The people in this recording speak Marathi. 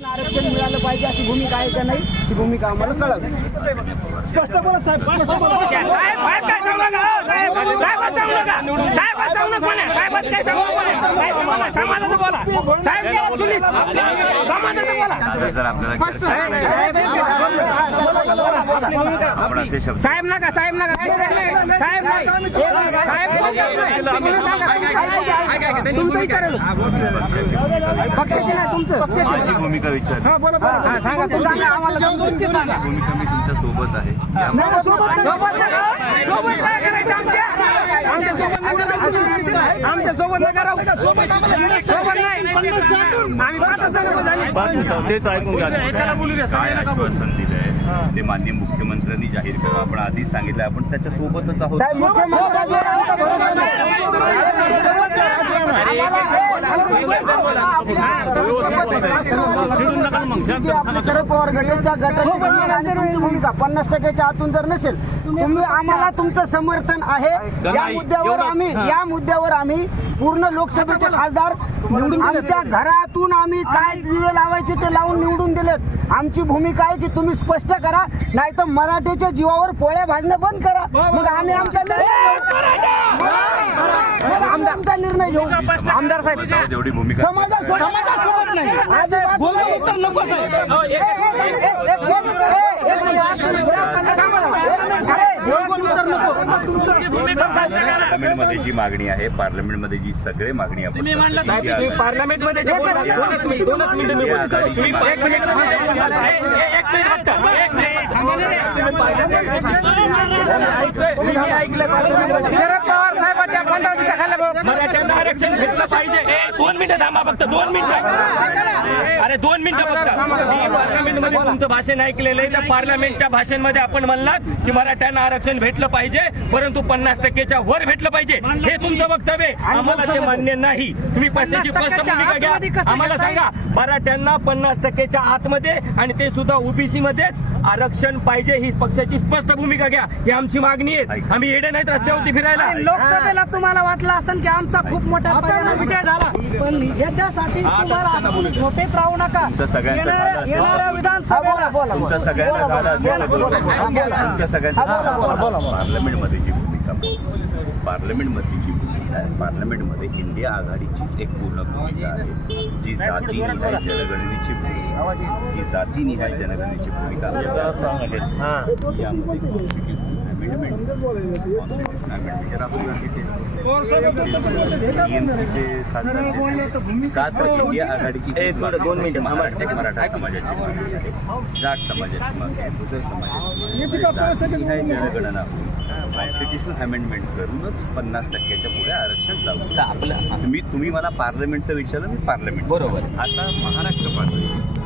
आरक्षण मिळालं पाहिजे अशी भूमिका आहे का नाही ही भूमिका आम्हाला कळावी स्पष्ट बोला साहेब स्पष्ट बोला साहेब साहेब काय सांगू नका हो, साहेब साहेब सांगू नका साहेब सांगू नका म्हणे साहेब काय सांगू नका साहेब बोला समाजाचं बोला साहेब नका साहेब नका. साहेब नाही साहेब. तुमचं विचारेल पक्षाची नाही तुमचं माझी भूमिका विचार हा सांगा तू सांगा आम्हाला तुमची सांगा भूमिका मी तुमच्यासोबत आहे त्यामुळे सोबत नका सोबत काय करायचं आमच्यासोबत नका सोबत नाही आम्ही पाच झाली काय आश्वासन दिलंय ते माननीय मुख्यमंत्र्यांनी जाहीर करा. आपण आधी सांगितलं आपण त्याच्या सोबतच आहोत शरद पवार गट आहे, त्या गटाची तुमची भूमिका पन्नास टक्क्याच्या आतून जर नसेल तुम्ही आम्हाला तुमचं समर्थन आहे. या मुद्द्यावर आम्ही या मुद्द्यावर आम्ही पूर्ण लोकसभेचे खासदार आमच्या घरातून आम्ही काय दिवे लावायचे ते लावून निवडून दिलेत. आमची भूमिका आहे की तुम्ही स्पष्ट करा नाही तर मराठीच्या जीवावर पोळ्या भाजणं बंद करा. मग आम्ही आमचा निर्णय आमचा निर्णय घेऊ. आमदार साहेब समाजासोबत नाही. अजिबात बोला नाही. उत्तर नको साहेब हो, ए, एक- ए, ए, ए, ए, एक मिनिट, ए, एक मिनिट. अरे, एक मिनिट. पार्लमेंटमध्ये जी मागणी आहे पार्लमेंटमध्ये जी सगळे मागणी आपण. पार्लमेंटमध्ये. शरद पवार साहेबांच्या पंधरा दिवसाखाली मराठ्यांना आरक्षण भेटलं पाहिजे. दोन मिनिटं थांबा फक्त दोन मिनिटं. दोन मिनिटं फक्त. मी पार्लमेंटमध्ये तुमचं भाषण ऐकलेलं आहे. त्या पार्लमेंटच्या भाषणमध्ये आपण म्हणलात की मराठ्यांना आरक्षण भेटलं पाहिजे परंतु पन्नास टक्केच्या वर भेटलं पाहिजे. हे तुमचं वक्तव्य आहे. आम्हाला ते मान्य नाही. तुम्ही पक्षाची स्पष्ट भूमिका घ्या. आम्हाला सांगा मराठ्यांना पन्नास टक्केच्या आतमध्ये आणि ते सुद्धा ओबीसी मध्येच आरक्षण पाहिजे ही पक्षाची स्पष्ट भूमिका घ्या. ही आमची मागणी आहे. आम्ही येडे नाहीत रस्त्यावरती फिरायला. लोकसभेला तुम्हाला वाटलं असेल की आमचा खूप मोठा विजय झाला. पण याच्यासाठी तुम्हाला झोपेत राहू नका. तुमचं सगळ्यांचं झालं असेल. येणाऱ्या हा, विधानसभेला. तुमचं सगळ्यांना झालं असेल ना बोला, बोला. तुमच्या सगळ्यांचं हा, बोला, बोला, बोला, बोला. पार्लमेंटमध्ये जी भूमिका पार्लमेंटमधली जी भूमिका आहे पार्लमेंटमध्ये इंडिया आघाडीचीच एक पूर्ण भूमिका आहे जी जातीनिहाय जनगणनेची भूमिका आहे. ही जातीनिहाय जनगणनेची भूमिका आहे. यामध्ये amendment, का तर इंडिया दोन मिनिटं, मराठा समाजाची जाट समाजाची समाजाची जनगणना कॉन्स्टिट्युशनल अमेंडमेंट करूनच पन्नास टक्क्याच्या पुढे आरक्षण जाऊ शकतं. मी तुम्ही मला पार्लमेंटचं विचारलं मी पार्लमेंट बरोबर. आता महाराष्ट्र पार्लमेंट